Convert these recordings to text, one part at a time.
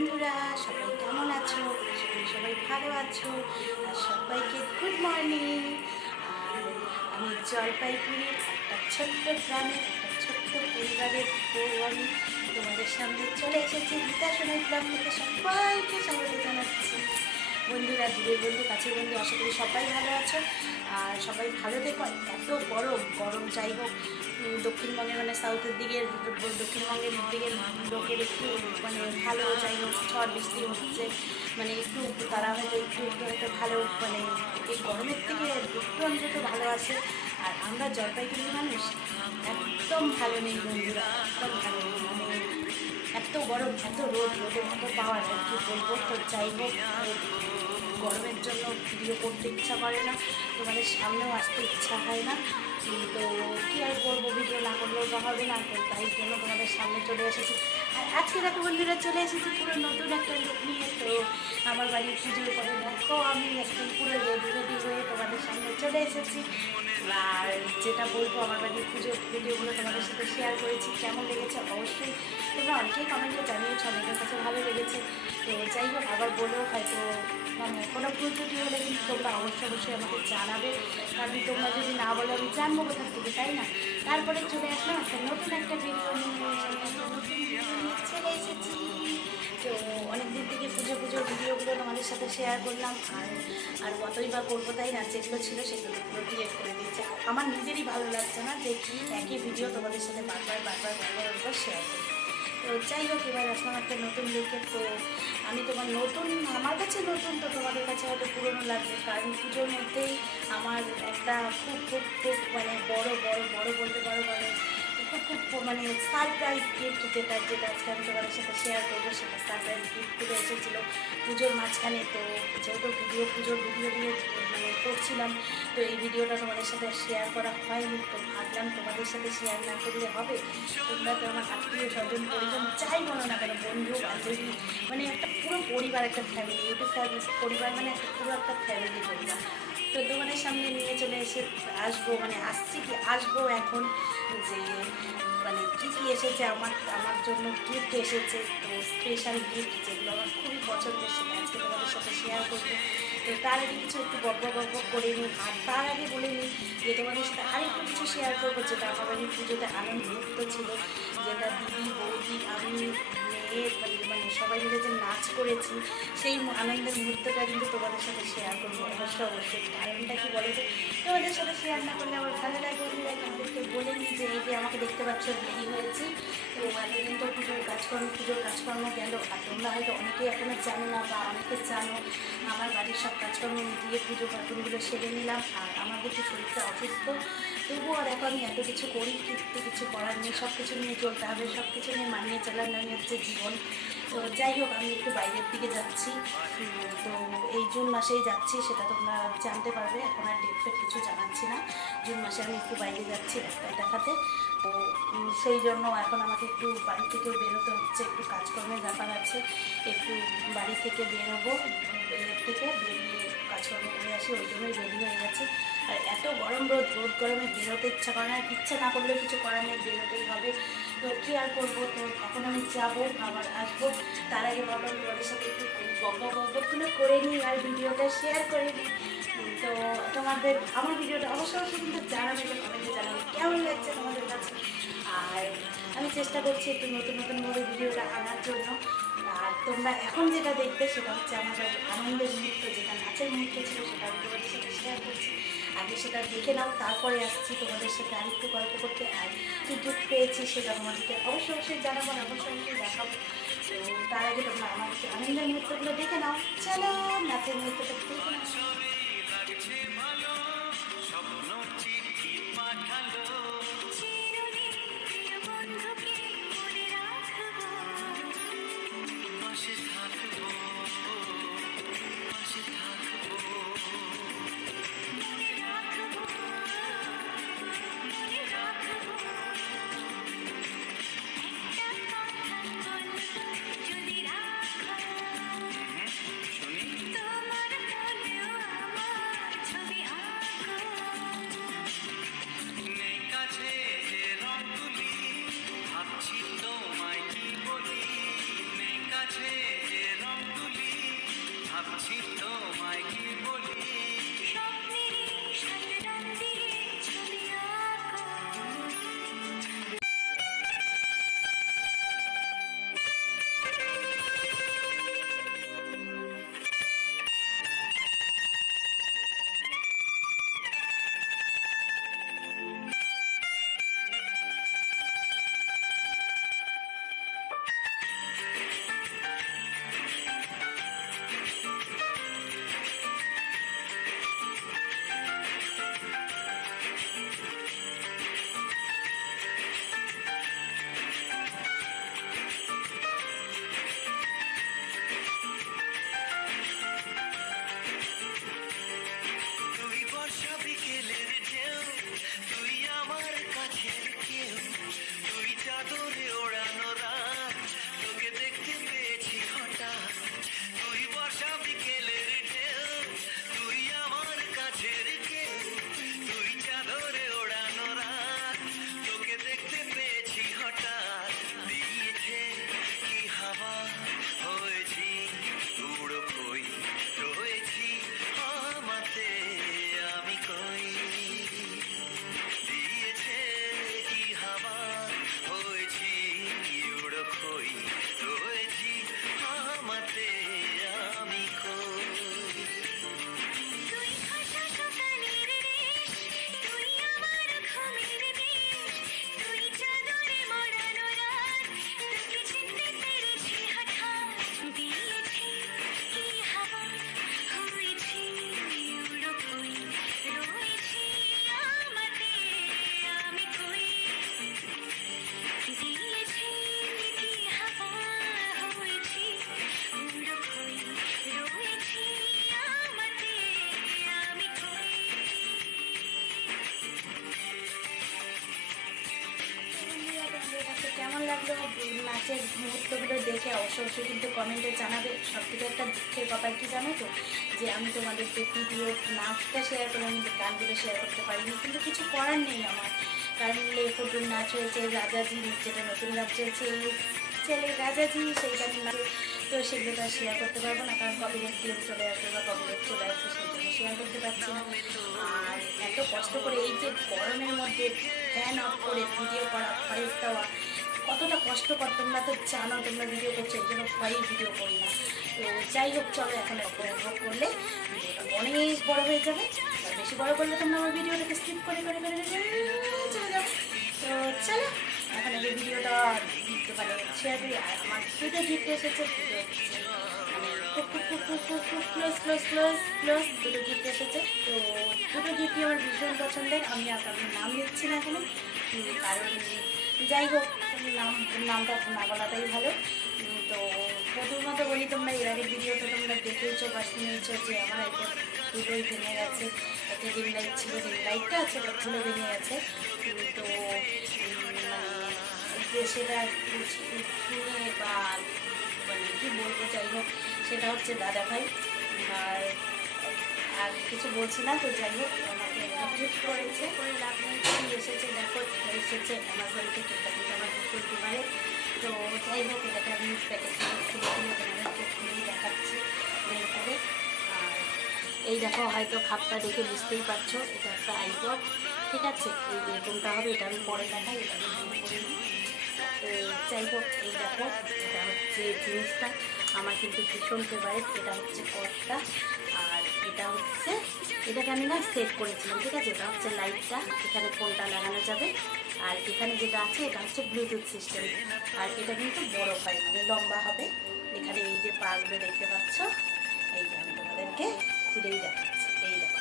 বন্ধুরা, সবাই কেমন আছো? আশা করি সবাই ভালো আছো। আর সবাইকে গুড মর্নিং। আর আমি জলপাইগুড়ির একটা ছোট্ট গ্রামের একটা ছোট্ট পরিবারের বউ। আমি তোমাদের সামনে চলে এসেছি গীতা সোনাই গ্রাম থেকে। সবাইকে স্বাগত জানাচ্ছি। বন্ধুরা, দূরের বন্ধু কাছের বন্ধু, আশা করি সবাই ভালো আছো আর সবাই ভালো থেকো। এত গরম গরম, যাই হোক দক্ষিণবঙ্গের মানে সাউথের দিকের দক্ষিণবঙ্গের দিকের লোকের একটু মানে ভালো, যাই হোক ঝড় বৃষ্টি হচ্ছে, মানে একটু তারা হয়তো একটু একটু হয়তো ভালো, মানে এই গরমের থেকে একটু অন্তত ভালো আছে। আর আমরা জলপাইগুড়ির মানুষ একদম ভালো নেই বন্ধুরা, একদম ভালো নেই। মানে এত গরম, এত রোদ, রোদের মতো পাওয়ার আর কি বলবো। তো যাই হোক, গরমের জন্য ভিডিও করতে ইচ্ছা করে না, তোমাদের সামনেও আসতে ইচ্ছা হয় না। তো কী আর করবো, ভিডিও না করলেও তো হবে না, তো তাই জন্য তোমাদের সামনে চলে এসেছি। আর আজকে দেখো বন্ধুরা, চলে এসেছি পুরো নতুন একটা লুক নিয়ে। তো আমার বাড়ির পুজোর পরে দেখো আমি একদম পুরো রেডি রেডি হয়ে তোমাদের সামনে চলে এসেছি। আর যেটা বলবো, আমার বাড়ির পুজোর ভিডিওগুলো তোমাদের সাথে শেয়ার করেছি, কেমন লেগেছে অবশ্যই তোমরা অনেকেই কমেন্টে জানিয়েছো, অনেকের কাছে ভালো লেগেছে। তো যাই হোক, আবার বলেও হয়তো মানে কোনো ভুল ত্রুটি হলে কিন্তু তোমরা অবশ্যই অবশ্যই আমাকে জানাবে, কারণ তোমরা যদি না বলো আমি জানবো কোথা থেকে, তাই না? তারপরে চলে আসলাম একটা নতুন একটা ভিডিও নিয়ে, চলে এসেছি। তো অনেকদিন থেকে পুজোর ভিডিওগুলো তোমাদের সাথে শেয়ার করলাম, আর কতই বা করবো, তাই না? যেগুলো ছিল সেগুলো পুরো ডিলেট করে দিয়েছে। আমার নিজেরই ভালো লাগছে না যে একই ভিডিও তোমাদের সাথে বারবার শেয়ার করি। তো যাই হোক, এবার আসলাম একটা নতুন লুকে। তো আমি তোমার নতুন, আমার কাছে নতুন, তো তোমাদের কাছে হয়তো পুরনো লাগবে, কারণ পুজোর মধ্যেই আমার একটা খুব খুব খুব মানে বড় বড় বড় বলতে পারো, মানে খুব মানে সারপ্রাইজ গিফট, যেটা আজকে আমি তোমাদের সাথে শেয়ার করবো, সেটা সারপ্রাইজ গিফট করে এসেছিলো পুজোর মাঝখানে। তো যেহেতু পুজোর ভিডিও দিয়ে মানে করছিলাম, তো এই ভিডিওটা তোমাদের সাথে শেয়ার করা হয়নি, তো ভাবলাম তোমাদের সাথে শেয়ার না করলে হবে। তোমরা তো আমার আত্মীয় স্বজন পরিজন যাই বলো না কেন, বন্ধু বান্ধবী, মানে একটা পুরো পরিবার, একটা ফ্যামিলি, ইউটিউব পরিবার মানে একটা পুরো একটা ফ্যামিলি পরিবার। তো তোমাদের সামনে নিয়ে চলে আসবো, মানে আসবো এখন, যে মানে কী কী এসেছে আমার আমার জন্য, গিফট এসেছে। তো স্পেশাল গিফট যেগুলো আমার খুবই পছন্দের, সেটা আজকে তোমাদের সাথে শেয়ার করবো। তো তার আগে কিছু একটু গল্প করে নিই, আর তার আগে বলে নিই যে তোমাদের সাথে আরেকটু কিছু শেয়ার করবো, যেটা আমার বাড়ির পুজোতে আনন্দ মুহূর্ত ছিল, যেটা দিদি বৌদি আমি মেয়ে মানে সবাই মিলে যে নাচ করেছি, সেই আনন্দের মুহূর্তটা কিন্তু তোমাদের সাথে শেয়ার করবো অবশ্যই। কারণটা কি বলো তো, তোমাদের সাথে শেয়ার না করলে আমার ভালো লাগে। তোমাদেরকে বলে নিই যে এই যে আমাকে দেখতে পাচ্ছ রেডি হয়েছি। তো এতদিন তো পুজোর কাজকর্ম গেল, আর তোমরা হয়তো অনেকেই এখনও জানো না, বা অনেকে জানো, আমার বাড়ির সব কাজকর্ম দিয়ে পুজো পার্বণগুলো সেরে নিলাম। আর আমার কিছু শরীরটা অসুস্থ, তবুও দেখো আমি এত কিছু করি, কিন্তু কিছু করার নেই, সব কিছু নিয়ে চলতে হবে, সব কিছু নিয়ে মানিয়ে চালানোই হচ্ছে জীবন। তো যাই হোক, আমি একটু বাইরের দিকে যাচ্ছি। তো এই জুন মাসেই যাচ্ছি, সেটা তোমরা জানতে পারবে, এখন আর ডেট ফেট কিছু জানাচ্ছি না। জুন মাসে আমি একটু বাইরে যাচ্ছি ডাক্তার দেখাতে। তো সেই জন্য এখন আমাকে একটু বাড়ি থেকেও বেরোতে হচ্ছে, একটু কাজকর্মের ব্যাপার আছে, একটু বাড়ি থেকে বেরোবো, এর থেকে বেরিয়ে কাজকর্ম করে আসি, ওই জন্যই রেডি হয়ে গেছে। আর এত গরম রোদ গরমে বেরোতে ইচ্ছা করে না, ইচ্ছা না করলেও কিছু করার নেই, বেরোতেই হবে। তো কী আর করবো, তো এখন আমি যাবো, আবার আসবো। তার আগে ভাবলাম তোমাদের সাথে একটু গল্পগুলো করে নিই আর ভিডিওটা শেয়ার করে নিই। তো তোমাদের আমার ভিডিওটা অবশ্যই কিন্তু জানাবে, কমেন্টে জানাবে কেমন লাগছে তোমাদের কাছে। আর আমি চেষ্টা করছি একটু নতুনভাবে ভিডিওটা আনার জন্য। আর তোমরা এখন যেটা দেখবে সেটা হচ্ছে আমাদের আনন্দের মুহূর্ত, যেটা নাচের মুহূর্ত ছিল, সেটা আমি তোমাদের সাথে শেয়ার করছি। আগে সেটা দেখে নাও, তারপরে আসছি তোমাদের সাথে আরেকটু গল্প করতে। আর কী গিফট পেয়েছি সেটা তোমাদেরকে অবশ্যই জানাবো, অবশ্যই দেখাবো। তো তার আগে তোমরা আমার একটু আনন্দের মুহূর্তগুলো দেখে নাও, চলো নাচের মুহূর্তটা দেখে নাও। ভাবছি তোমায় কি বলি। তুই বর্ষা বিকেলের ঢেউ, তুই আমার কাছের কেউ, তুই চাদরে ওড়ানো রাত, তোকে দেখতে পেয়েছি হঠাৎ। তুই বর্ষা বিকেলের ঢেউ, তুই আমার কাছের কেউ, তুই চাদরে ওড়ানো রাত, তোকে দেখতে পেয়েছি হঠাৎ। দিয়েছে কি হাওয়া, হয়েছি উড়ো কই, রয়েছি আমাতে আমি কই। দিয়েছে কি হাওয়া, হয়েছি উড়ো কই, রয়েছি আমাতে আমি কই। তুই ভাষা সকালের রেশ, তুই আমার ঘুমের দেশ, তুই চাদরে মোড়ানো রাত, তোকে চিনতে পেরেছি হঠাৎ। দিয়েছে কি হাওয়া, হয়েছি উড়ো কই, রয়েছি আমাতে আমি কই। দিয়েছে কি হাওয়া, হয়েছি উড়ো কই, রয়েছি আমাতে আমি কই। তোমাদের কাছে কেমন লাগলো নাচের মুহূর্তগুলো দেখে অবশ্যই কিন্তু কমেন্টে জানাবে। সব থেকে একটা দুঃখের ব্যাপার কি জানো তো, যে আমি তোমাদেরকে ভিডিও নাচটা শেয়ার করলাম কিন্তু গানগুলো শেয়ার করতে পারিনি, কিন্তু কিছু করার নেই আমার। কারণ লেফুটুর নাচ হয়েছে, রাজাজি যেটা নতুন নাচ হয়েছে, ছেলে রাজাজি সেই গানের নাচে, তো সেগুলো তো আর শেয়ার করতে পারবো না, কারণ কপিরাইট ক্লেম চলে আসবে বা কপিরাইট চলে আসবে, সেই জন্য শেয়ার করতে পারছি না। আর এত কষ্ট করে এই যে গরমের মধ্যে ফ্যান অফ করে ভিডিও করা, ভয়েস দেওয়া, কতটা কষ্টকর তোমরা তো জানো, তোমরা ভিডিও করছো, এই জন্য ভয়েই ভিডিও করি না। তো যাই হোক, চলো এখন উপভোগ করলে ভিডিওটা অনেক বড় হয়ে যাবে, আর বেশি বড় করলে তোমরা আমার ভিডিওটাকে স্কিপ করে করে করে চলে যাও। তো চলো এখন এই ভিডিওটা মানে শেয়ার করি। আর আমার দুটো গিফট এসেছে, দুটো হচ্ছে মানে খুব খুব খুব খুব খুব খুব ক্লোজ ক্লোজ ক্লোজ ক্লোজ দুটো গিফট এসেছে। তো দুটো গিফটই আমার ভীষণ পছন্দের। আমি আর কারোর নাম নিচ্ছি না এখানে, কারণ যাই হোক নামটা না বলাটাই ভালো। তো প্রথমত বলি, তোমরা এর আগের ভিডিওটা তোমরা দেখেছো বা শুনেছো যে আমার একটা দুটোই ভেঙে গেছে। একটা রিং লাইট ছিল, রিং লাইটটা আছে, ওটা খুলে ভেঙে গেছে। তো যে সেটা শুনে বা মানে কী বলবো, যাই হোক সেটা হচ্ছে দাদা ভাই। আর আর কিছু বলছি না। তো যাই হোক, আমাকে গিফট করেছে, করে লাভ নেই। কী এসেছে দেখো, এটা এসেছে অ্যামাজন থেকে, এটা কিন্তু আমার বৃহস্পতিবারে। তো যাই হোক, এটাকে আমি প্যাকেট খুলে খুলে তোমাদেরকে খুলেই দেখাচ্ছি বের করে। আর এই দেখো, হয়তো খাপটা দেখে বুঝতেই পারছো, এটা একটা আইপড, ঠিক আছে। এই এরকমটা হবে, এটা আমি পরে দেখাই, এটা আমি করে নিই। তো যাই হোক, এই দেখো, এটা হচ্ছে জিনিসটা আমার কিন্তু ভীষণ ফেভারিট। এটা হচ্ছে কর্ডটা, আর এটা হচ্ছে, এটাকে আমি না সেট করেছিলাম, ঠিক আছে। এটা হচ্ছে লাইটটা, এখানে ফোনটা লাগানো যাবে। আর এখানে যেটা আছে এটা হচ্ছে ব্লুটুথ সিস্টেম। আর এটা কিন্তু বড় হয়, মানে লম্বা হবে। এখানে এই যে পাগুলো দেখতে পাচ্ছ, এই যে আমি তোমাদেরকে খুলেই দেখাচ্ছি। এই দেখো,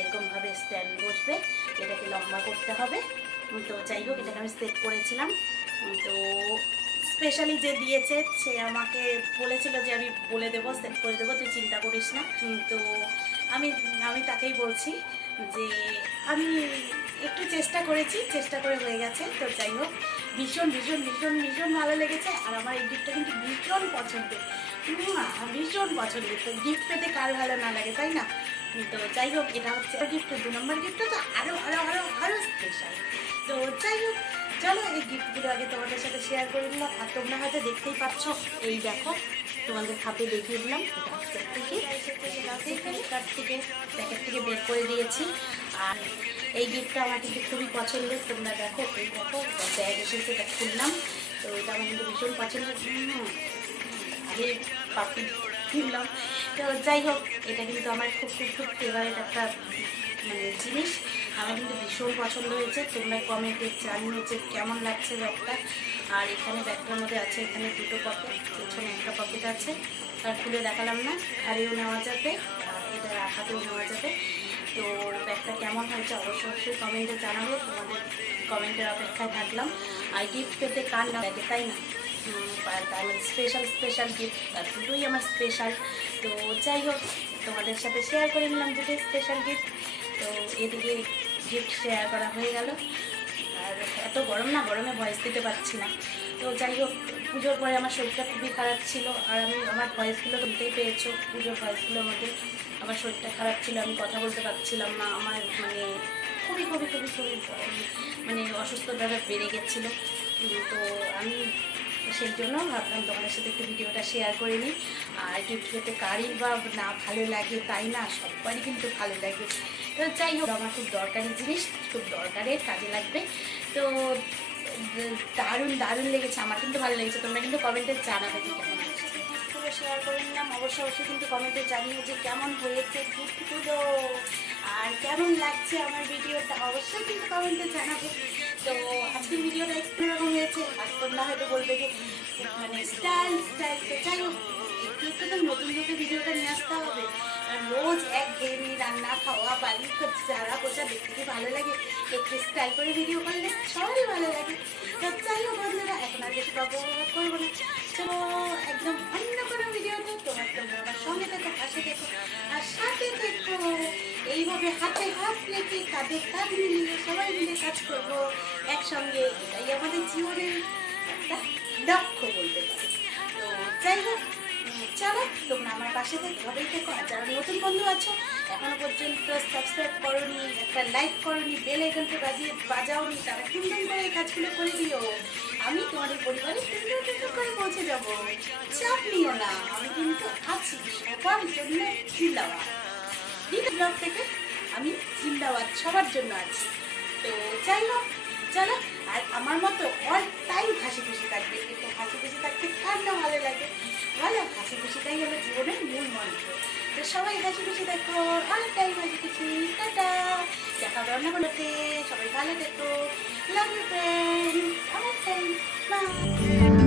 এরকমভাবে স্ট্যান্ড বসবে, এটাকে লম্বা করতে হবে। তো যাই হোক, এটাকে আমি সেট করেছিলাম। তো স্পেশালি যে দিয়েছে সে আমাকে বলেছিল যে আমি বলে দেবো, সেট করে দেবো, তুই চিন্তা করিস না। তো আমি আমি তাকেই বলছি যে আমি একটু চেষ্টা করেছি, চেষ্টা করে হয়ে গেছে। তো যাই হোক, ভীষণ ভীষণ ভীষণ ভীষণ ভালো লেগেছে। আর আমার এই গিফটটা কিন্তু ভীষণ পছন্দের, ভীষণ পছন্দের। তো গিফট পেতে কার ভালো না লাগে, তাই না? তো যাই হোক, এটা হচ্ছে গিফট, 2 নম্বর গিফটটা তো আরও আরও আরও আরও স্পেশাল। তো যাই হোক, চলো এই গিফটগুলো আগে তোমাদের সাথে শেয়ার করে নিলাম। আর তোমরা হয়তো দেখতেই পাচ্ছ, এই দেখো তোমাদের খাপে দেখিয়ে দিলাম। এটা হচ্ছে একটা গিফট, ফ্লিপকার্ট থেকে প্যাকেট থেকে বের করে দিয়েছি। আর এই গিফটটা আমার কিন্তু খুবই পছন্দের। তোমরা দেখো, এই দেখো ব্যাগ এসেছে, এটা খুললাম। তো এটা আমার কিন্তু ভীষণ পছন্দের। আরে পাপি কিনলাম। তো যাই হোক, এটা কিন্তু আমার খুব খুব খুব ফেভারিট একটা মানে জিনিস। আমার কিন্তু ভীষণ পছন্দ হয়েছে। তোমরা কমেন্টে জানিও যে কেমন লাগছে ব্যাগটা। আর এখানে ব্যাগটার মধ্যে আছে, এখানে দুটো পকেট, পেছনে একটা পকেট আছে। আর খুলে দেখালাম না, ঘাড়েও নেওয়া যাবে আর এটা হাতেও নেওয়া যাবে। তো ব্যাগটা কেমন হয়েছে অবশ্যই অবশ্যই কমেন্টে জানাবে। তোমাদের কমেন্টের অপেক্ষায় থাকলাম। আর গিফট পেতে কার না লাগে, তাই না? তার মানে স্পেশাল গিফট, আর দুটোই আমার স্পেশাল। তো যাই হোক, তোমাদের সাথে শেয়ার করে নিলাম দুটোই স্পেশাল গিফট। তো এদিকে গিফট শেয়ার করা হয়ে গেল। আর এত গরম না, গরমে ভয়েস দিতে পারছি না। তো যাই হোক, পুজোর পরে আমার শরীরটা খুবই খারাপ ছিল। আর আমি আমার ভয়েসগুলো শুনতেই পেয়েছো, পুজোর ভয়েসগুলোর মধ্যে আমার শরীরটা খারাপ ছিল, আমি কথা বলতে পারছিলাম না। আমার মানে খুবই খুবই খুবই খুবই মানে অসুস্থতাটা বেড়ে গেছিলো। তো আমি সেই জন্য ভাবলাম তোমাদের সাথে একটু ভিডিওটা শেয়ার করে নিই। আর গিফট পেতে কারই বা না ভালো লাগে, তাই না? সবারই কিন্তু ভালো লাগে। তো যাই হোক, আমার খুব দরকারি জিনিস, খুব দরকারের কাজে লাগবে। তো দারুণ দারুণ লেগেছে, আমার কিন্তু ভালো লেগেছে। তোমরা কিন্তু কমেন্টে জানাবে যে কেমন হয়েছে। গিফটগুলো শেয়ার করে নিলাম, অবশ্যই অবশ্যই কিন্তু কমেন্টে জানিয়ে যে কেমন হয়েছে গিফটগুলো আর কেমন লাগছে আমার ভিডিওটা, অবশ্যই কিন্তু কমেন্টে জানাবে। তো আজকের ভিডিওটা একটু রকম হয়েছে, আর তোমরা হয়তো বলবে যে মানে স্টাইল স্টাইল। তো যাই হোক, একটু একটু তো নতুন নতুন ভিডিওটা নিয়ে আসতে হবে। আর রোজ এক ঘেয়েমি রান্না খাওয়া বাড়ি ঝাড়া পোছা দেখতে কি ভালো লাগে? একটু স্টাইল করে ভিডিও করলে সবারই ভালো লাগে। তো যাই হোক বন্ধুরা, এখন আর বেশি গল্প করবো না। চলো একদম অন্য কোনো ভিডিওতে তোমরা আমার সঙ্গে দেখো, পাশে দেখো আর সাথে দেখো। এইভাবে হাতে হাত রেখে কাঁধে কাঁধ মিলিয়ে সবাই মিলে কাজ করবো একসঙ্গে। এটাই আমাদের জীবনের একটা লক্ষ্য বলতে পারি। তো যাই হোক, চলো তোমরা আমার পাশে থেকে ভাবেই থেকো। আর যারা নতুন বন্ধু আছো, এখনো পর্যন্ত সাবস্ক্রাইব করোনি, একটা লাইক করোনি, বেল আইকনটা বাজাওনি, তারা টুনটুন করে এই কাজগুলো করে দিও। আমি তোমাদের পরিবারে টুনটুন টুনটুন করে পৌঁছে যাবো। চাপ নিও না, আমি কিন্তু আছি সবার জন্য জিন্দাবাদ। দ্বিতীয় ব্লগ থেকে আমি জিন্দাবাদ সবার জন্য আছি। তো যাই হোক, চলো। আর আমার মতো অল টাইম হাসি খুশি থাকবে। একটু হাসি খুশি থাকতে কার না ভালো লাগে? ভালো হাসি খুশিটাই হলো জীবনের মূল মন্ত্র। তো সবাই হাসি খুশি দেখো, অল টাইম হাসি খুশি। টাটা, দেখা রান্নাগুলোতে। সবাই ভালো দেখো। Love you friend, all time. By.